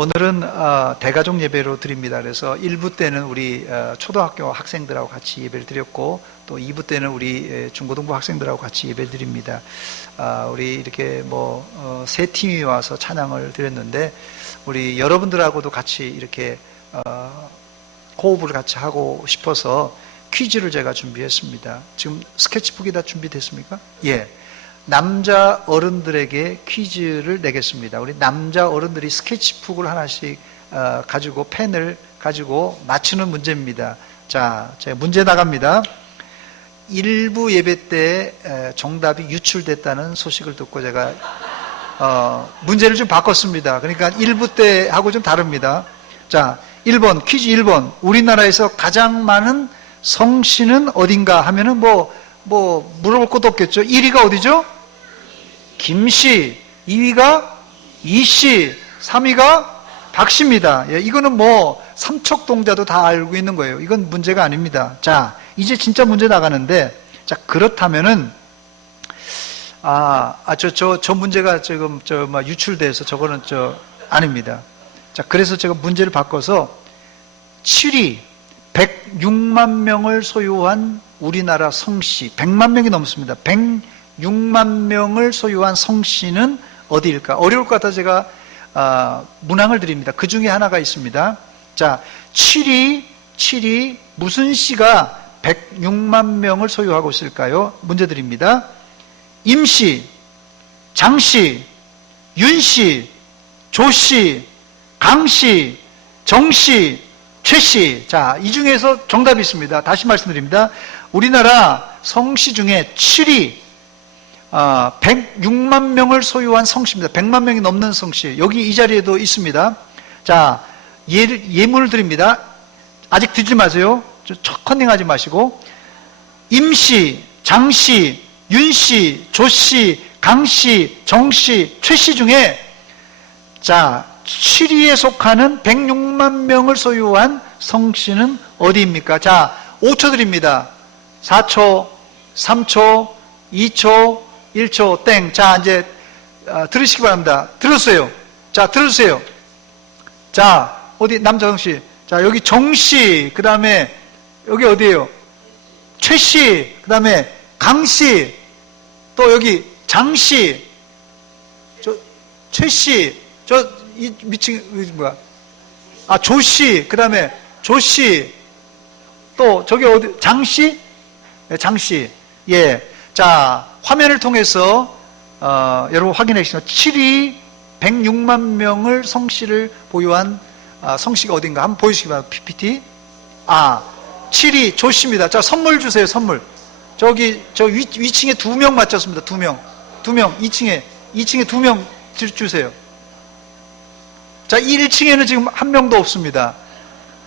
오늘은 대가족 예배로 드립니다. 그래서 1부 때는 우리 초등학교 학생들하고 같이 예배를 드렸고, 또 2부 때는 우리 중고등부 학생들하고 같이 예배를 드립니다. 우리 이렇게 세 팀이 와서 찬양을 드렸는데, 우리 여러분들하고도 같이 이렇게 호흡을 같이 하고 싶어서 퀴즈를 제가 준비했습니다. 지금 스케치북이 다 준비됐습니까? 예. 남자 어른들에게 퀴즈를 내겠습니다. 우리 남자 어른들이 스케치북을 하나씩 가지고 펜을 가지고 맞추는 문제입니다. 자, 제가 문제 나갑니다. 1부 예배 때 정답이 유출됐다는 소식을 듣고 제가 문제를 좀 바꿨습니다. 그러니까 1부 때 하고 좀 다릅니다. 자, 1번 퀴즈 1번. 우리나라에서 가장 많은 성씨는 어딘가 하면은 물어볼 것도 없겠죠. 1위가 어디죠? 김씨, 2위가 이씨, 3위가 박씨입니다. 예, 이거는 삼척동자도 다 알고 있는 거예요. 이건 문제가 아닙니다. 자, 이제 진짜 문제 나가는데, 자, 그렇다면은, 저 문제가 지금, 유출돼서 저거는 아닙니다. 자, 그래서 제가 문제를 바꿔서 7위, 106만 명을 소유한 우리나라 성씨, 100만 명이 넘습니다. 106만 명을 소유한 성씨는 어디일까? 어려울 것 같아서 제가 문항을 드립니다. 그 중에 하나가 있습니다. 자, 7위 무슨 씨가 106만 명을 소유하고 있을까요? 문제 드립니다. 임씨, 장씨, 윤씨, 조씨, 강씨, 정씨, 최씨. 자, 이 중에서 정답이 있습니다. 다시 말씀드립니다. 우리나라 성씨 중에 7위 106만 명을 소유한 성씨입니다. 100만 명이 넘는 성씨. 여기 이 자리에도 있습니다. 자, 예문을 드립니다. 아직 듣지 마세요. 컨닝하지 마시고. 임씨, 장씨, 윤씨, 조씨, 강씨, 정씨, 최씨 중에, 자, 7위에 속하는 106만 명을 소유한 성씨는 어디입니까? 자, 5초 드립니다. 4초, 3초, 2초, 1초, 땡. 자, 이제, 들으시기 바랍니다. 들었어요. 자, 들으세요. 자, 어디, 남자성씨. 자, 여기 정씨, 그 다음에, 여기 어디에요? 최씨, 그 다음에 강씨, 또 여기 장씨, 최씨, 이 미친, 뭐야? 조씨, 그 다음에 조씨, 또 저기 어디, 장씨? 네, 장씨. 예. 자, 화면을 통해서 여러분 확인해 주시면 7위 106만 명을 성씨를 보유한 성씨가 어딘가 한번 보여주시기 바랍니다. PPT. 7위 조씨입니다. 자, 선물 주세요. 선물. 저기 위층에 2명 맞췄습니다. 2명. 2층에 2명 주세요. 자, 1층에는 지금 한 명도 없습니다.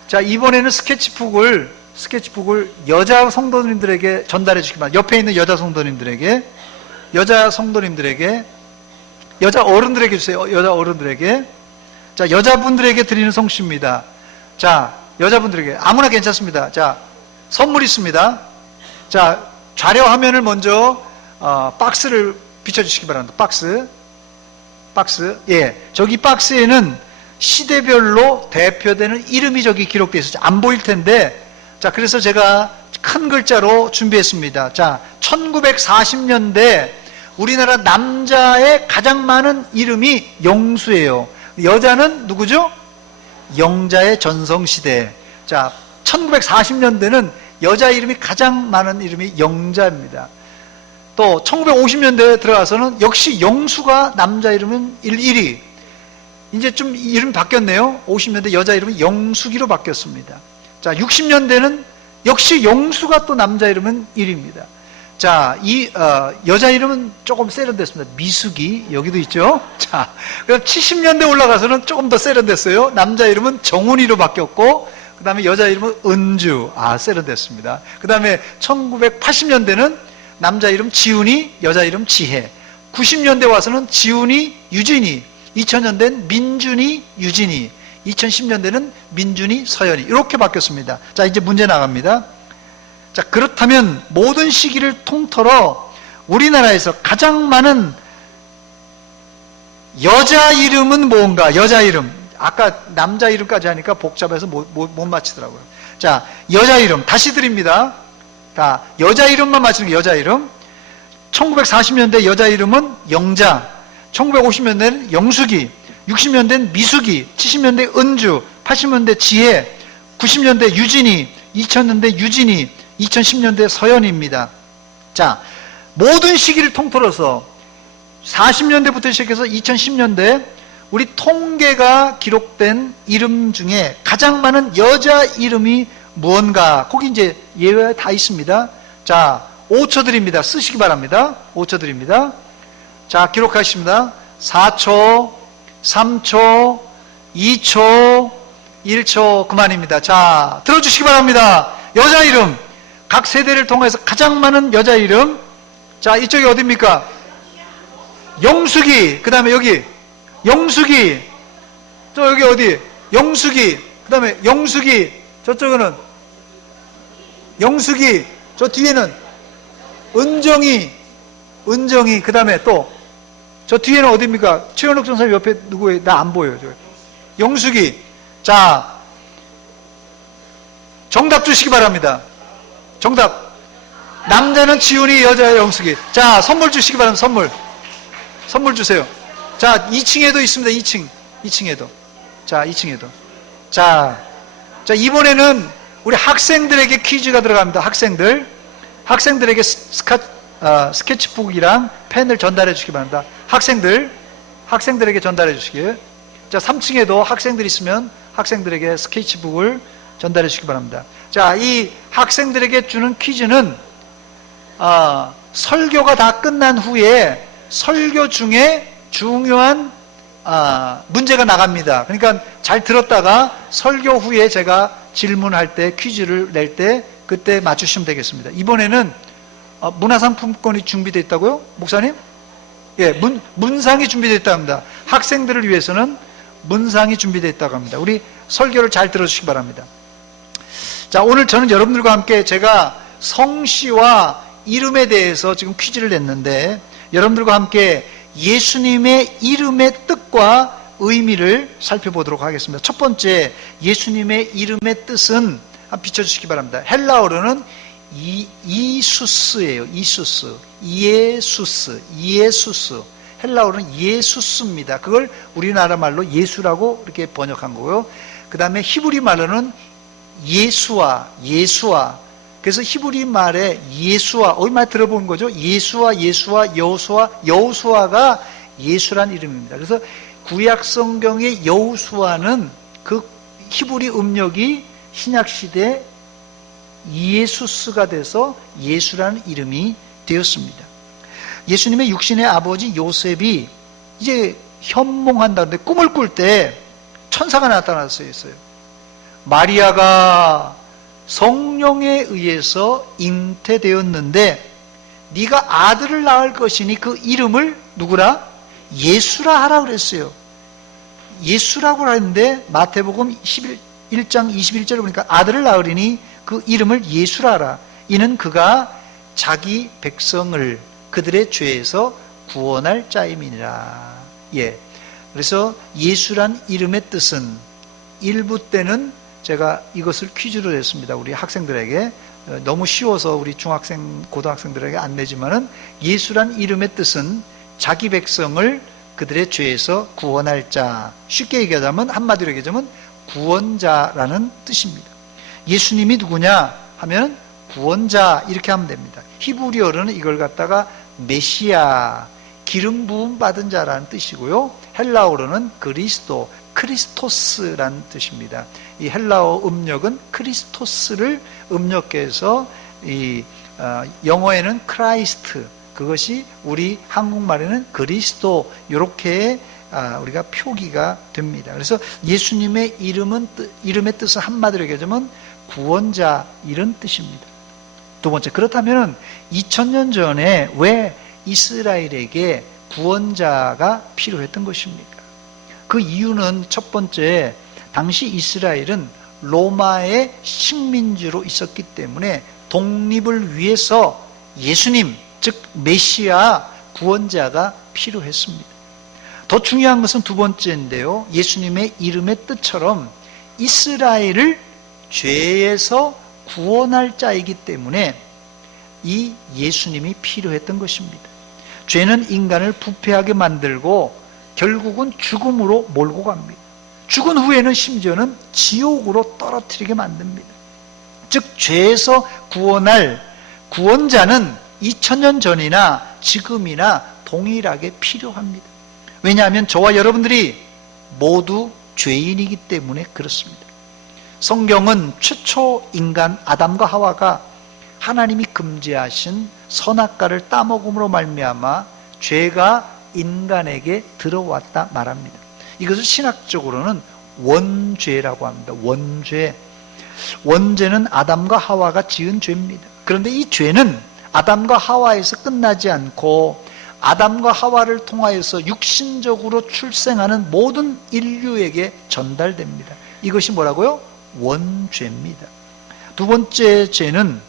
자, 이번에는 스케치북을 여자 성도님들에게 전달해 주시기 바랍니다. 옆에 있는 여자 성도님들에게, 여자 어른들에게 주세요. 여자 어른들에게. 자, 여자분들에게 드리는 성씨입니다. 자, 여자분들에게. 아무나 괜찮습니다. 자, 선물 있습니다. 자, 자료 화면을 먼저, 박스를 비춰주시기 바랍니다. 박스. 예. 저기 박스에는 시대별로 대표되는 이름이 저기 기록되어 있어요. 안 보일 텐데, 자, 그래서 제가 큰 글자로 준비했습니다. 자, 1940년대 우리나라 남자의 가장 많은 이름이 영수예요. 여자는 누구죠? 영자의 전성시대. 자, 1940년대는 여자 이름이 가장 많은 이름이 영자입니다. 또 1950년대에 들어가서는 역시 영수가 남자 이름은 1위. 이제 좀 이름이 바뀌었네요. 50년대 여자 이름은 영숙이로 바뀌었습니다. 자, 60년대는 역시 영수가 또 남자 이름은 1위입니다. 자, 여자 이름은 조금 세련됐습니다. 미숙이, 여기도 있죠. 자, 그럼 70년대 올라가서는 조금 더 세련됐어요. 남자 이름은 정훈이로 바뀌었고, 그 다음에 여자 이름은 은주, 세련됐습니다. 그 다음에 1980년대는 남자 이름 지훈이, 여자 이름 지혜. 90년대 와서는 지훈이, 유진이, 2000년대는 민준이, 유진이, 2010년대는 민준이, 서연이 이렇게 바뀌었습니다. 자, 이제 문제 나갑니다. 자, 그렇다면 모든 시기를 통틀어 우리나라에서 가장 많은 여자 이름은 뭔가? 여자 이름. 아까 남자 이름까지 하니까 복잡해서 못 맞히더라고요. 자, 여자 이름 다시 드립니다. 자, 여자 이름만 맞히는 게 여자 이름. 1940년대 여자 이름은 영자, 1950년대는 영숙이, 60년대는 미숙이, 70년대 은주, 80년대 지혜, 90년대 유진이, 2000년대 유진이, 2010년대 서연입니다. 자, 모든 시기를 통틀어서 40년대부터 시작해서 2010년대 우리 통계가 기록된 이름 중에 가장 많은 여자 이름이 무언가, 거기 이제 예외 다 있습니다. 자, 5초 드립니다. 쓰시기 바랍니다. 5초 드립니다. 자, 기록하십니다. 4초, 3초, 2초, 1초, 그만입니다. 자, 들어주시기 바랍니다. 여자 이름, 각 세대를 통해서 가장 많은 여자 이름. 자, 이쪽이 어디입니까? 영숙이, 그 다음에 여기 영숙이, 저 여기 어디? 영숙이, 그 다음에 영숙이, 저쪽에는 영숙이, 저 뒤에는 은정이, 그 다음에 또 저 뒤에는 어디입니까? 최현욱 전사님 옆에 누구예요? 나 안 보여요. 영숙이. 자, 정답 주시기 바랍니다. 정답. 남자는 지훈이, 여자의 영숙이. 자, 선물 주시기 바랍니다. 선물 주세요. 자, 2층에도 있습니다. 2층에도. 자, 2층에도. 자, 이번에는 우리 학생들에게 퀴즈가 들어갑니다. 학생들에게 스케치북이랑 펜을 전달해 주시기 바랍니다. 학생들에게 전달해 주시길. 자, 3층에도 학생들 있으면 학생들에게 스케치북을 전달해 주시기 바랍니다. 자, 이 학생들에게 주는 퀴즈는 설교가 다 끝난 후에 설교 중에 중요한 문제가 나갑니다. 그러니까 잘 들었다가 설교 후에 제가 질문할 때, 퀴즈를 낼 때 그때 맞추시면 되겠습니다. 이번에는 문화상품권이 준비되어 있다고요? 목사님? 예, 문상이 준비되어 있다고 합니다. 학생들을 위해서는 문상이 준비되어 있다고 합니다. 우리 설교를 잘 들어주시기 바랍니다. 자, 오늘 저는 여러분들과 함께 제가 성씨와 이름에 대해서 지금 퀴즈를 냈는데 여러분들과 함께 예수님의 이름의 뜻과 의미를 살펴보도록 하겠습니다. 첫 번째, 예수님의 이름의 뜻은 비춰주시기 바랍니다. 헬라어로는 이수스예요. 예수스. 헬라어로는 예수스입니다. 그걸 우리나라 말로 예수라고 이렇게 번역한 거고요. 그 다음에 히브리 말로는 예수아. 그래서 히브리 말에 예수아, 어디 말 들어본 거죠? 예수아, 여호수아가 예수란 이름입니다. 그래서 구약 성경의 여호수아는 그 히브리 음력이 신약 시대 예수스가 돼서 예수라는 이름이 되었습니다. 예수님의 육신의 아버지 요셉이 이제 현몽한다는데 꿈을 꿀 때 천사가 나타나서 있어요. 마리아가 성령에 의해서 잉태되었는데 네가 아들을 낳을 것이니 그 이름을 누구라? 예수라 하라 그랬어요. 예수라고 하는데 마태복음 1장 21절을 보니까 아들을 낳으리니 그 이름을 예수라 하라. 이는 그가 자기 백성을 그들의 죄에서 구원할 자임이니라. 예. 그래서 예수란 이름의 뜻은 일부 때는 제가 이것을 퀴즈로 냈습니다. 우리 학생들에게. 너무 쉬워서 우리 중학생, 고등학생들에게 안 내지만은 예수란 이름의 뜻은 자기 백성을 그들의 죄에서 구원할 자. 쉽게 얘기하자면, 한마디로 얘기하자면 구원자라는 뜻입니다. 예수님이 누구냐 하면 구원자 이렇게 하면 됩니다. 히브리어로는 이걸 갖다가 메시아, 기름 부음 받은 자라는 뜻이고요. 헬라어로는 그리스도, 크리스토스라는 뜻입니다. 이 헬라어 음력은 크리스토스를 음력해서 영어에는 크라이스트, 그것이 우리 한국말에는 그리스도, 이렇게 우리가 표기가 됩니다. 그래서 예수님의 이름의 뜻은 한마디로 얘기하자면 구원자, 이런 뜻입니다. 두 번째, 그렇다면 2000년 전에 왜 이스라엘에게 구원자가 필요했던 것입니까? 그 이유는 첫 번째, 당시 이스라엘은 로마의 식민지로 있었기 때문에 독립을 위해서 예수님, 즉 메시아 구원자가 필요했습니다. 더 중요한 것은 두 번째인데요. 예수님의 이름의 뜻처럼 이스라엘을 죄에서 구원할 자이기 때문에 이 예수님이 필요했던 것입니다. 죄는 인간을 부패하게 만들고 결국은 죽음으로 몰고 갑니다. 죽은 후에는 심지어는 지옥으로 떨어뜨리게 만듭니다. 즉 죄에서 구원할 구원자는 2000년 전이나 지금이나 동일하게 필요합니다. 왜냐하면 저와 여러분들이 모두 죄인이기 때문에 그렇습니다. 성경은 최초 인간 아담과 하와가 하나님이 금지하신 선악과를 따먹음으로 말미암아 죄가 인간에게 들어왔다 말합니다. 이것을 신학적으로는 원죄라고 합니다. 원죄. 원죄는 아담과 하와가 지은 죄입니다. 그런데 이 죄는 아담과 하와에서 끝나지 않고 아담과 하와를 통하여서 육신적으로 출생하는 모든 인류에게 전달됩니다. 이것이 뭐라고요? 원죄입니다. 두 번째 죄는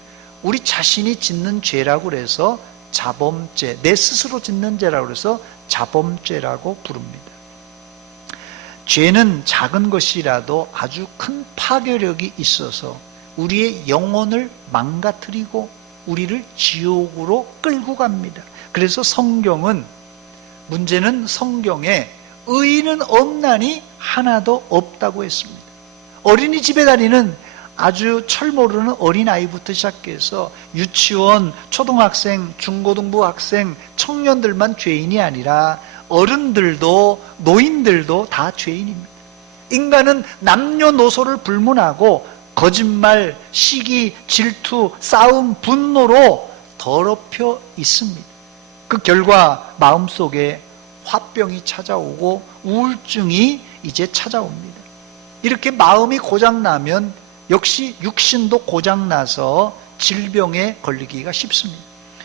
우리 자신이 짓는 죄라고 그래서 자범죄, 내 스스로 짓는 죄라고 해서 자범죄라고 부릅니다. 죄는 작은 것이라도 아주 큰 파괴력이 있어서 우리의 영혼을 망가뜨리고 우리를 지옥으로 끌고 갑니다. 그래서 성경은, 문제는 성경에 의인은 없나니 하나도 없다고 했습니다. 어린이집에 다니는 아주 철 모르는 어린아이부터 시작해서 유치원, 초등학생, 중고등부 학생, 청년들만 죄인이 아니라 어른들도 노인들도 다 죄인입니다. 인간은 남녀노소를 불문하고 거짓말, 시기, 질투, 싸움, 분노로 더럽혀 있습니다. 그 결과 마음속에 화병이 찾아오고 우울증이 이제 찾아옵니다. 이렇게 마음이 고장나면 역시 육신도 고장나서 질병에 걸리기가 쉽습니다.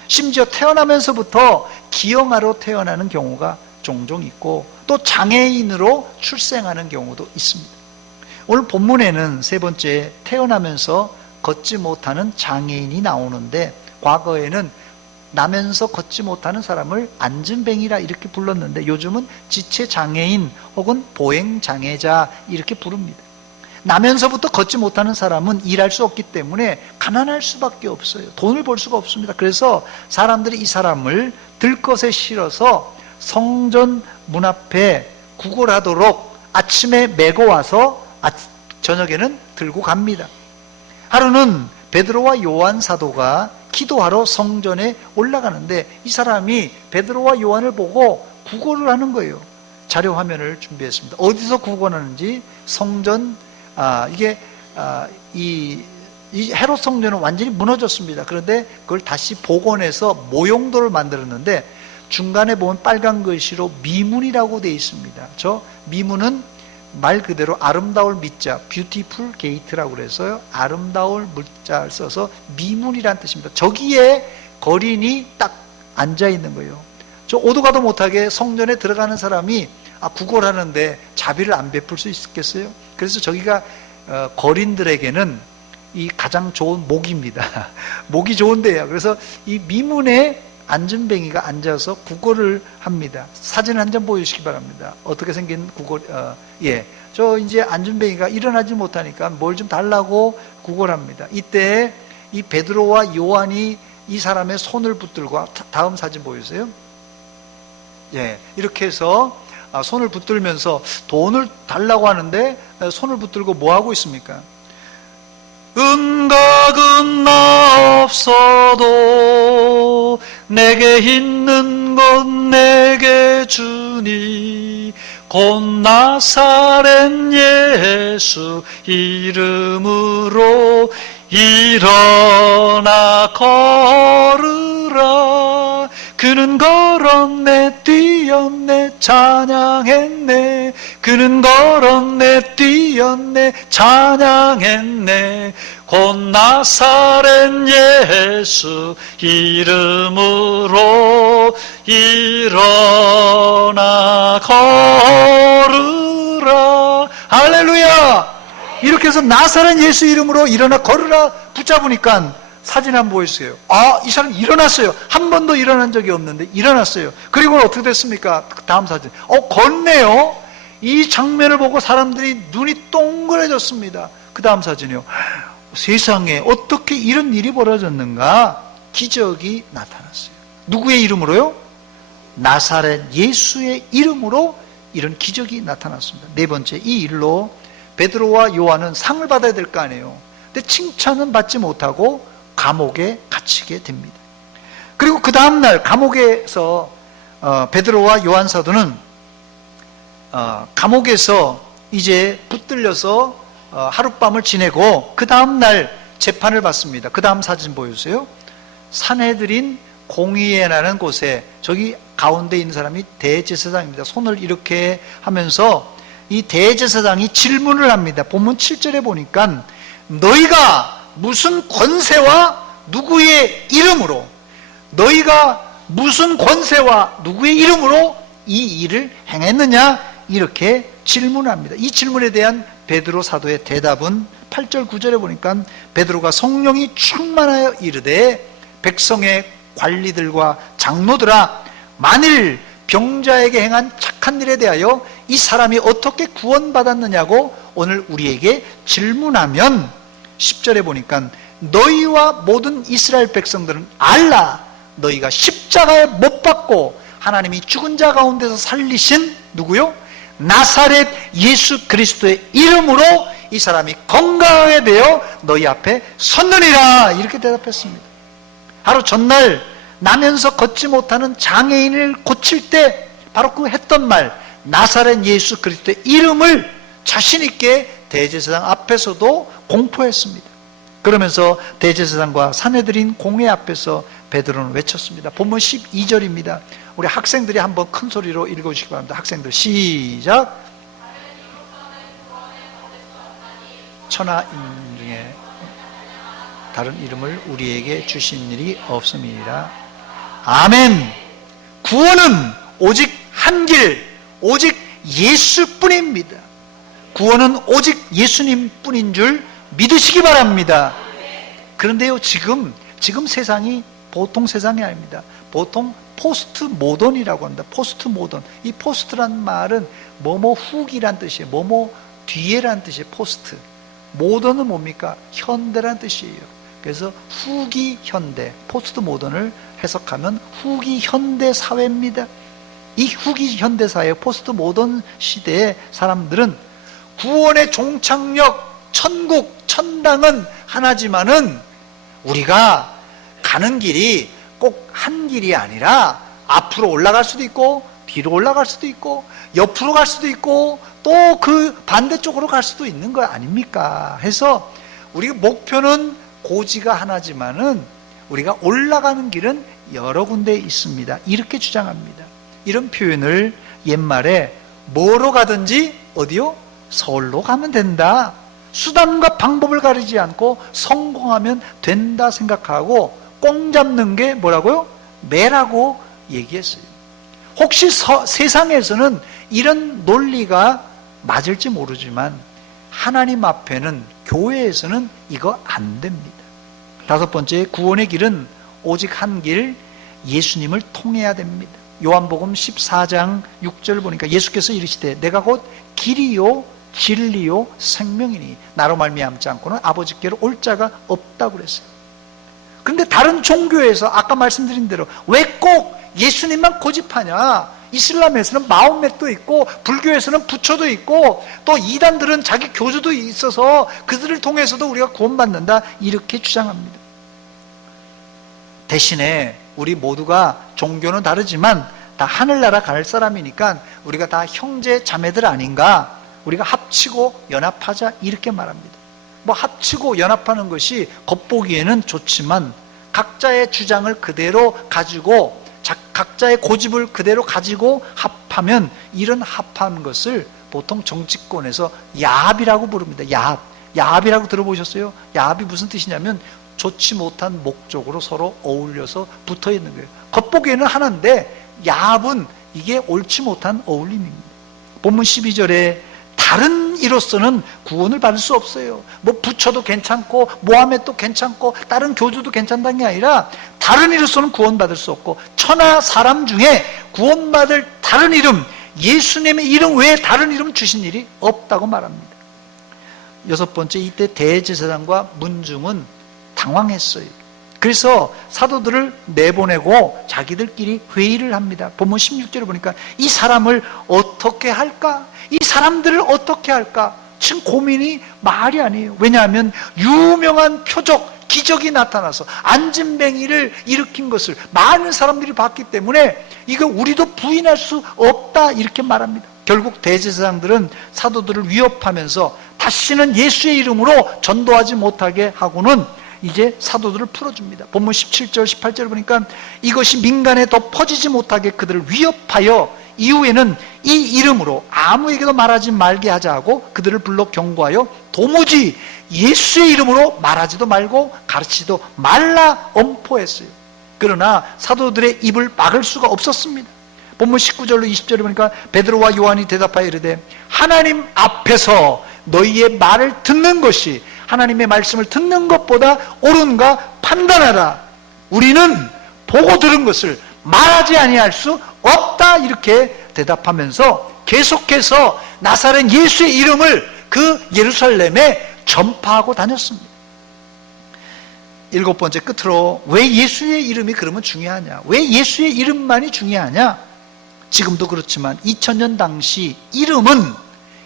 심지어 태어나면서부터 기형아로 태어나는 경우가 종종 있고 또 장애인으로 출생하는 경우도 있습니다. 오늘 본문에는 세 번째, 태어나면서 걷지 못하는 장애인이 나오는데, 과거에는 나면서 걷지 못하는 사람을 안전뱅이라 이렇게 불렀는데 요즘은 지체장애인 혹은 보행장애자 이렇게 부릅니다. 나면서부터 걷지 못하는 사람은 일할 수 없기 때문에 가난할 수밖에 없어요. 돈을 벌 수가 없습니다. 그래서 사람들이 이 사람을 들것에 실어서 성전 문 앞에 구걸하도록 아침에 메고 와서 저녁에는 들고 갑니다. 하루는 베드로와 요한 사도가 기도하러 성전에 올라가는데 이 사람이 베드로와 요한을 보고 구걸을 하는 거예요. 자료 화면을 준비했습니다. 어디서 구걸하는지 성전, 이 헤롯 성전은 완전히 무너졌습니다. 그런데 그걸 다시 복원해서 모용도를 만들었는데 중간에 보면 빨간 글씨로 미문이라고 되어 있습니다. 저 미문은 말 그대로 아름다울 미자, beautiful gate라고 그래서요. 아름다울 물자를 써서 미문이라는 뜻입니다. 저기에 거린이 딱 앉아 있는 거예요. 저 오도 가도 못하게 성전에 들어가는 사람이 구걸하는데 자비를 안 베풀 수 있겠어요? 그래서 저기가 거린들에게는 이 가장 좋은 목입니다. 목이 좋은 데예요. 그래서 이 미문에 안전뱅이가 앉아서 구걸을 합니다. 사진 한 장 보여주시기 바랍니다. 어떻게 생긴 구걸, 저 이제 안전뱅이가 일어나지 못하니까 뭘 좀 달라고 구걸합니다. 이때 이 베드로와 요한이 이 사람의 손을 붙들고, 다음 사진 보여주세요. 이렇게 해서 손을 붙들면서 돈을 달라고 하는데 손을 붙들고 뭐 하고 있습니까? 은각은 없어도 내게 있는 건 내게 주니 곧 나사렛 예수 이름으로 일어나 걸으라. 그는 걸었네 뛰었네 찬양했네. 그는 걸었네 뛰었네 찬양했네. 곧 나사렛 예수 이름으로 일어나 걸으라. 할렐루야. 이렇게 해서 나사렛 예수 이름으로 일어나 걸으라 붙잡으니까 사진 한번 보여주세요. 아, 이 사람 일어났어요. 한 번도 일어난 적이 없는데 일어났어요. 그리고 어떻게 됐습니까? 다음 사진. 걷네요. 이 장면을 보고 사람들이 눈이 동그래졌습니다. 그 다음 사진이요. 세상에 어떻게 이런 일이 벌어졌는가? 기적이 나타났어요. 누구의 이름으로요? 나사렛 예수의 이름으로 이런 기적이 나타났습니다. 네 번째, 이 일로 베드로와 요한은 상을 받아야 될 거 아니에요. 근데 칭찬은 받지 못하고 감옥에 갇히게 됩니다. 그리고 그 다음날 감옥에서 베드로와 요한 사도는 감옥에서 이제 붙들려서 하룻밤을 지내고 그 다음날 재판을 받습니다. 그 다음 사진 보여주세요. 산헤드린 공의회라는 곳에, 저기 가운데 있는 사람이 대제사장입니다. 손을 이렇게 하면서 이 대제사장이 질문을 합니다. 본문 7절에 보니까 너희가 무슨 권세와 누구의 이름으로, 너희가 무슨 권세와 누구의 이름으로 이 일을 행했느냐, 이렇게 질문합니다. 이 질문에 대한 베드로 사도의 대답은 8절 9절에 보니까 베드로가 성령이 충만하여 이르되 백성의 관리들과 장로들아, 만일 병자에게 행한 착한 일에 대하여 이 사람이 어떻게 구원받았느냐고 오늘 우리에게 질문하면, 10절에 보니까 너희와 모든 이스라엘 백성들은 알라, 너희가 십자가에 못 박고 하나님이 죽은 자 가운데서 살리신 누구요? 나사렛 예수 그리스도의 이름으로 이 사람이 건강하게 되어 너희 앞에 섰느니라, 이렇게 대답했습니다. 하루 전날 나면서 걷지 못하는 장애인을 고칠 때 바로 그 했던 말, 나사렛 예수 그리스도의 이름을 자신 있게 대제사장 앞에서도 공포했습니다. 그러면서 대제사장과 산헤드린 공회 앞에서 베드로는 외쳤습니다. 본문 12절입니다. 우리 학생들이 한번 큰 소리로 읽어주시기 바랍니다. 학생들 시작. 천하인 중에 다른 이름을 우리에게 주신 일이 없음이니라. 아멘. 구원은 오직 한 길, 오직 예수뿐입니다. 구원은 오직 예수님 뿐인 줄 믿으시기 바랍니다. 그런데요, 지금 세상이 보통 세상이 아닙니다. 보통 포스트 모던이라고 합니다. 포스트 모던. 이 포스트란 말은 뭐뭐 후기란 뜻이에요. 뭐뭐 뒤에란 뜻이에요. 포스트. 모던은 뭡니까? 현대란 뜻이에요. 그래서 후기 현대, 포스트 모던을 해석하면 후기 현대 사회입니다. 이 후기 현대 사회, 포스트 모던 시대의 사람들은 구원의 종착역, 천국, 천당은 하나지만은 우리가 가는 길이 꼭 한 길이 아니라 앞으로 올라갈 수도 있고 뒤로 올라갈 수도 있고 옆으로 갈 수도 있고 또 그 반대쪽으로 갈 수도 있는 거 아닙니까? 해서 우리 목표는 고지가 하나지만은 우리가 올라가는 길은 여러 군데 있습니다. 이렇게 주장합니다. 이런 표현을 옛말에 뭐로 가든지 어디요? 서울로 가면 된다. 수단과 방법을 가리지 않고 성공하면 된다 생각하고 꽁 잡는 게 뭐라고요? 매라고 얘기했어요. 혹시 세상에서는 이런 논리가 맞을지 모르지만 하나님 앞에는, 교회에서는 이거 안 됩니다. 다섯 번째, 구원의 길은 오직 한 길, 예수님을 통해야 됩니다. 요한복음 14장 6절 보니까 예수께서 이르시되 내가 곧 길이요 진리요 생명이니 나로 말미암지 않고는 아버지께로 올 자가 없다고 그랬어요. 그런데 다른 종교에서 아까 말씀드린 대로 왜 꼭 예수님만 고집하냐? 이슬람에서는 마호멧도 있고 불교에서는 부처도 있고 또 이단들은 자기 교주도 있어서 그들을 통해서도 우리가 구원받는다, 이렇게 주장합니다. 대신에 우리 모두가 종교는 다르지만 다 하늘나라 갈 사람이니까 우리가 다 형제 자매들 아닌가? 우리가 합치고 연합하자, 이렇게 말합니다. 뭐 합치고 연합하는 것이 겉보기에는 좋지만 각자의 주장을 그대로 가지고 각자의 고집을 그대로 가지고 합하면, 이런 합한 것을 보통 정치권에서 야합이라고 부릅니다. 야합. 야합이라고 들어보셨어요? 야합이 무슨 뜻이냐면 좋지 못한 목적으로 서로 어울려서 붙어 있는 거예요. 겉보기에는 하나인데 야합은 이게 옳지 못한 어울림입니다. 본문 12절에 다른 이로서는 구원을 받을 수 없어요. 뭐 부처도 괜찮고 모하메도 괜찮고 다른 교주도 괜찮다는 게 아니라 다른 이로서는 구원받을 수 없고, 천하 사람 중에 구원받을 다른 이름, 예수님의 이름 외에 다른 이름 주신 일이 없다고 말합니다. 여섯 번째, 이때 대제사장과 문중은 당황했어요. 그래서 사도들을 내보내고 자기들끼리 회의를 합니다. 본문 16절을 보니까 이 사람을 어떻게 할까? 이 사람들을 어떻게 할까? 지금 고민이 말이 아니에요. 왜냐하면 유명한 표적, 기적이 나타나서 안진뱅이를 일으킨 것을 많은 사람들이 봤기 때문에 이거 우리도 부인할 수 없다, 이렇게 말합니다. 결국 대제사장들은 사도들을 위협하면서 다시는 예수의 이름으로 전도하지 못하게 하고는 이제 사도들을 풀어줍니다. 본문 17절 18절을 보니까 이것이 민간에 더 퍼지지 못하게 그들을 위협하여 이후에는 이 이름으로 아무에게도 말하지 말게 하자 하고 그들을 불러 경고하여 도무지 예수의 이름으로 말하지도 말고 가르치지도 말라 엄포했어요. 그러나 사도들의 입을 막을 수가 없었습니다. 본문 19절로 20절을 보니까 베드로와 요한이 대답하여 이르되 하나님 앞에서 너희의 말을 듣는 것이 하나님의 말씀을 듣는 것보다 옳은가 판단하라. 우리는 보고 들은 것을 말하지 아니할 수 없다, 이렇게 대답하면서 계속해서 나사렛 예수의 이름을 그 예루살렘에 전파하고 다녔습니다. 일곱 번째, 끝으로 왜 예수의 이름이 그러면 중요하냐? 왜 예수의 이름만이 중요하냐? 지금도 그렇지만 2000년 당시 이름은,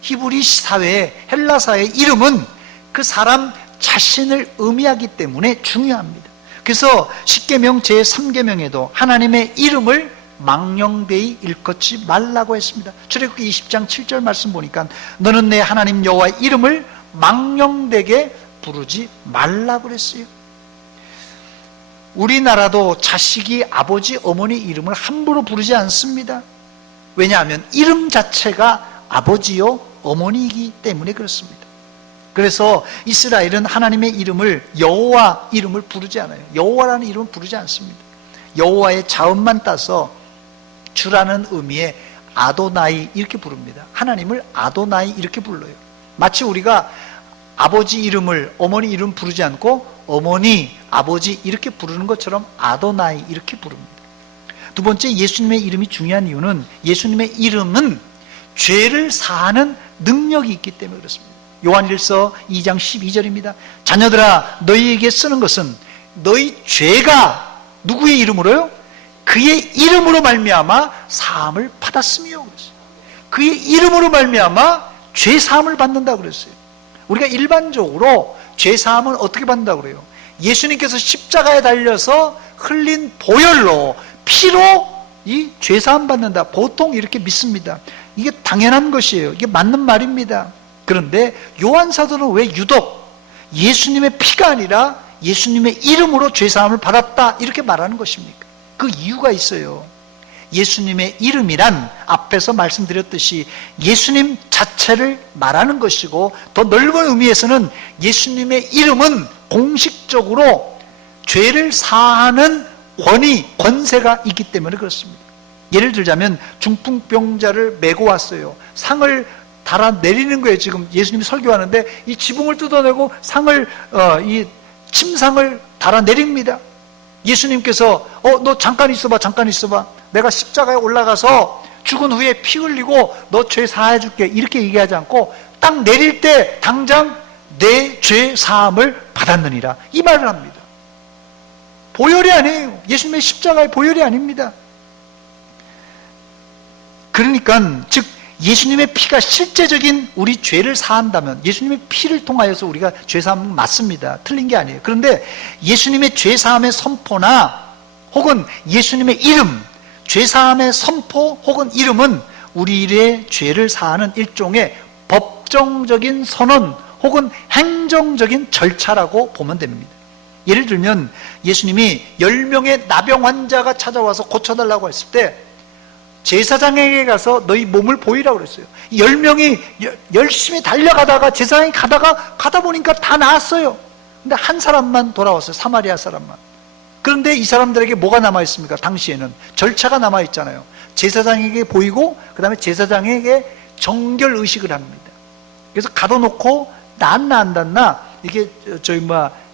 히브리 사회, 헬라 사회의 이름은 그 사람 자신을 의미하기 때문에 중요합니다. 그래서 십계명 제3계명에도 하나님의 이름을 망령되이 일컫지 말라고 했습니다. 출애굽기 20장 7절 말씀 보니까 너는 내 하나님 여호와의 이름을 망령되게 부르지 말라고 그랬어요. 우리나라도 자식이 아버지 어머니 이름을 함부로 부르지 않습니다. 왜냐하면 이름 자체가 아버지요 어머니이기 때문에 그렇습니다. 그래서 이스라엘은 하나님의 이름을, 여호와 이름을 부르지 않아요. 여호와라는 이름을 부르지 않습니다. 여호와의 자음만 따서 주라는 의미의 아도나이 이렇게 부릅니다. 하나님을 아도나이 이렇게 불러요. 마치 우리가 아버지 이름을, 어머니 이름 부르지 않고 어머니, 아버지 이렇게 부르는 것처럼 아도나이 이렇게 부릅니다. 두 번째, 예수님의 이름이 중요한 이유는 예수님의 이름은 죄를 사하는 능력이 있기 때문에 그렇습니다. 요한일서 2장 12절입니다. 자녀들아, 너희에게 쓰는 것은 너희 죄가 누구의 이름으로요? 그의 이름으로 말미암아 사함을 받았으며 그랬어요. 그의 이름으로 말미암아 죄 사함을 받는다고 그랬어요. 우리가 일반적으로 죄 사함을 어떻게 받는다고 그래요? 예수님께서 십자가에 달려서 흘린 보혈로, 피로 이 죄 사함 받는다, 보통 이렇게 믿습니다. 이게 당연한 것이에요. 이게 맞는 말입니다. 그런데 요한 사도는 왜 유독 예수님의 피가 아니라 예수님의 이름으로 죄사함을 받았다 이렇게 말하는 것입니까? 그 이유가 있어요. 예수님의 이름이란 앞에서 말씀드렸듯이 예수님 자체를 말하는 것이고, 더 넓은 의미에서는 예수님의 이름은 공식적으로 죄를 사하는 권위, 권세가 있기 때문에 그렇습니다. 예를 들자면 중풍병자를 메고 왔어요. 상을 달아 내리는 거예요. 지금 예수님이 설교하는데 이 지붕을 뜯어내고 상을, 이 침상을 달아 내립니다. 예수님께서 너 잠깐 있어봐, 잠깐 있어봐. 내가 십자가에 올라가서 죽은 후에 피 흘리고 너 죄 사해 줄게, 이렇게 얘기하지 않고 딱 내릴 때 당장 내 죄 사함을 받았느니라, 이 말을 합니다. 보혈이 아니에요. 예수님의 십자가의 보혈이 아닙니다. 그러니까 즉 예수님의 피가 실제적인 우리 죄를 사한다면 예수님의 피를 통하여서 우리가 죄사함은 맞습니다. 틀린 게 아니에요. 그런데 예수님의 죄사함의 선포나 혹은 예수님의 이름, 죄사함의 선포 혹은 이름은 우리의 죄를 사하는 일종의 법정적인 선언 혹은 행정적인 절차라고 보면 됩니다. 예를 들면 예수님이 10명의 나병 환자가 찾아와서 고쳐달라고 했을 때 제사장에게 가서 너희 몸을 보이라고 그랬어요. 10명이 열심히 달려가다가 제사장이 가다 보니까 다 나았어요. 근데 한 사람만 돌아왔어요. 사마리아 사람만. 그런데 이 사람들에게 뭐가 남아있습니까? 당시에는 절차가 남아있잖아요. 제사장에게 보이고 그 다음에 제사장에게 정결의식을 합니다. 그래서 가둬놓고 낫나 안 낫나 이게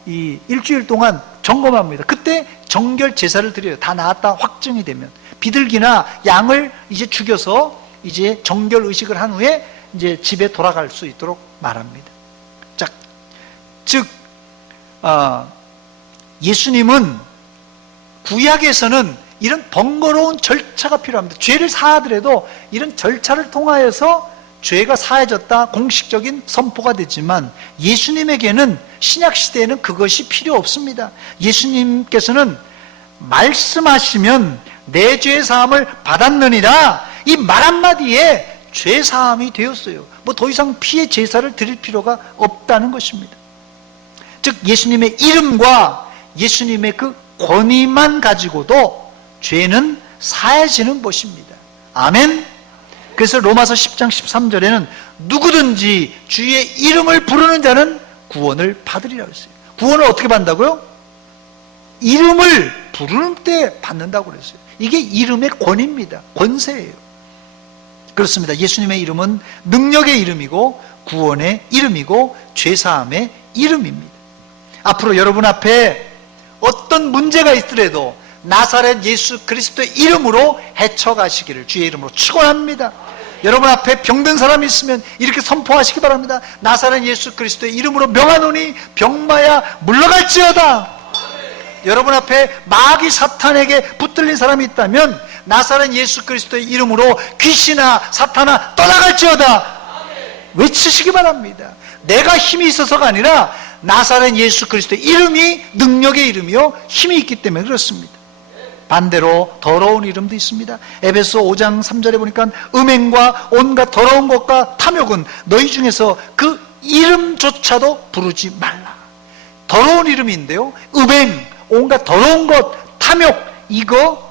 이 일주일 동안 점검합니다. 그때 정결 제사를 드려요. 다 나았다 확증이 되면 비둘기나 양을 이제 죽여서 이제 정결 의식을 한 후에 이제 집에 돌아갈 수 있도록 말합니다. 자, 즉 예수님은 구약에서는 이런 번거로운 절차가 필요합니다. 죄를 사하더라도 이런 절차를 통하여서 죄가 사해졌다 공식적인 선포가 되지만 예수님에게는 신약시대에는 그것이 필요 없습니다. 예수님께서는 말씀하시면 내 죄 사함을 받았느니라 이 말 한마디에 죄 사함이 되었어요. 뭐 더 이상 피의 제사를 드릴 필요가 없다는 것입니다. 즉 예수님의 이름과 예수님의 그 권위만 가지고도 죄는 사해지는 것입니다. 아멘. 그래서 로마서 10장 13절에는 누구든지 주의 이름을 부르는 자는 구원을 받으리라고 했어요. 구원을 어떻게 받는다고요? 이름을 부르는 때 받는다고 그랬어요. 이게 이름의 권위입니다. 권세예요. 그렇습니다. 예수님의 이름은 능력의 이름이고 구원의 이름이고 죄사함의 이름입니다. 앞으로 여러분 앞에 어떤 문제가 있더라도 나사렛 예수 그리스도의 이름으로 헤쳐가시기를 주의 이름으로 축원합니다. 여러분 앞에 병든 사람이 있으면 이렇게 선포하시기 바랍니다. 나사렛 예수 그리스도의 이름으로 명하노니 병마야 물러갈지어다. 여러분 앞에 마귀 사탄에게 붙들린 사람이 있다면 나사렛 예수 그리스도의 이름으로 귀신아 사탄아 떠나갈지어다. 외치시기 바랍니다. 내가 힘이 있어서가 아니라 나사렛 예수 그리스도의 이름이 능력의 이름이요 힘이 있기 때문에 그렇습니다. 반대로 더러운 이름도 있습니다. 에베소 5장 3절에 보니까 음행과 온갖 더러운 것과 탐욕은 너희 중에서 그 이름조차도 부르지 말라. 더러운 이름인데요, 음행, 온갖 더러운 것, 탐욕, 이거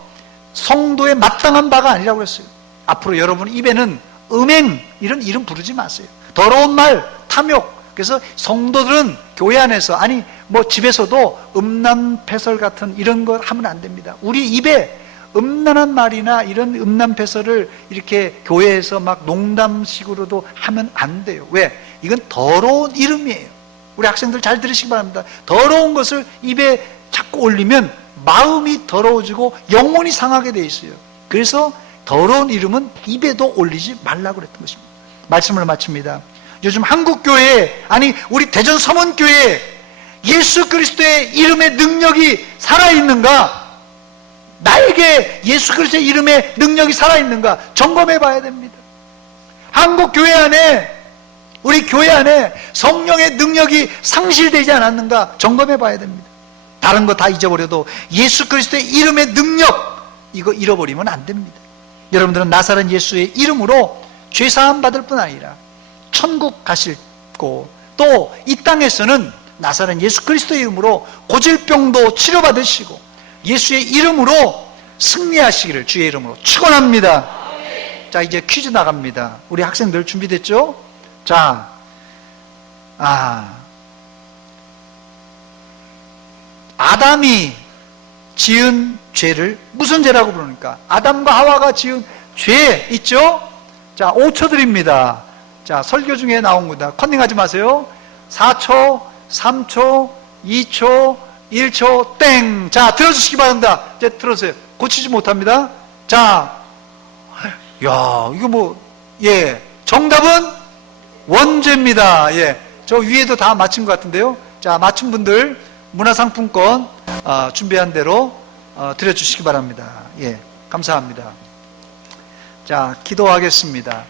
성도의 마땅한 바가 아니라고 했어요. 앞으로 여러분 입에는 음행 이런 이름 부르지 마세요. 더러운 말, 탐욕. 그래서 성도들은 교회 안에서 아니 뭐 집에서도 음란패설 같은 이런 거 하면 안 됩니다. 우리 입에 음란한 말이나 이런 음란패설을 이렇게 교회에서 막 농담식으로도 하면 안 돼요. 왜? 이건 더러운 이름이에요. 우리 학생들 잘 들으시기 바랍니다. 더러운 것을 입에 자꾸 올리면 마음이 더러워지고 영혼이 상하게 돼 있어요. 그래서 더러운 이름은 입에도 올리지 말라고 그랬던 것입니다. 말씀을 마칩니다. 요즘 한국교회, 아니 우리 대전 서문교회에 예수 그리스도의 이름의 능력이 살아있는가? 나에게 예수 그리스도의 이름의 능력이 살아있는가? 점검해 봐야 됩니다. 한국교회 안에, 우리 교회 안에 성령의 능력이 상실되지 않았는가? 점검해 봐야 됩니다. 다른 거 다 잊어버려도 예수 그리스도의 이름의 능력, 이거 잃어버리면 안 됩니다. 여러분들은 나사렛 예수의 이름으로 죄사함 받을 뿐 아니라 천국 가시고 또 이 땅에서는 나사렛 예수 그리스도의 이름으로 고질병도 치료받으시고 예수의 이름으로 승리하시기를 주의 이름으로 축원합니다. 자, 이제 퀴즈 나갑니다. 우리 학생들 준비됐죠? 자, 아담이 지은 죄를 무슨 죄라고 부르니까? 아담과 하와가 지은 죄 있죠? 자, 5초 드립니다. 자, 설교 중에 나온 거다. 컨닝하지 마세요. 4초, 3초, 2초, 1초, 땡. 자, 들어주시기 바랍니다. 이제 들어주세요. 고치지 못합니다. 자, 야, 이거 뭐, 예. 정답은 원죄입니다. 예. 저 위에도 다 맞힌 것 같은데요. 자, 맞춘 분들 문화상품권 준비한 대로 드려주시기 바랍니다. 예. 감사합니다. 자, 기도하겠습니다.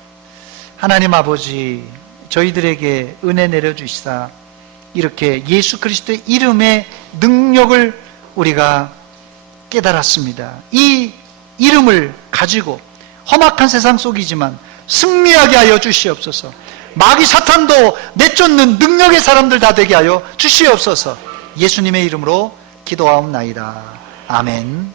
하나님 아버지, 저희들에게 은혜 내려주시사 이렇게 예수 그리스도의 이름의 능력을 우리가 깨달았습니다. 이 이름을 가지고 험악한 세상 속이지만 승리하게 하여 주시옵소서. 마귀 사탄도 내쫓는 능력의 사람들 다 되게 하여 주시옵소서. 예수님의 이름으로 기도하옵나이다. 아멘.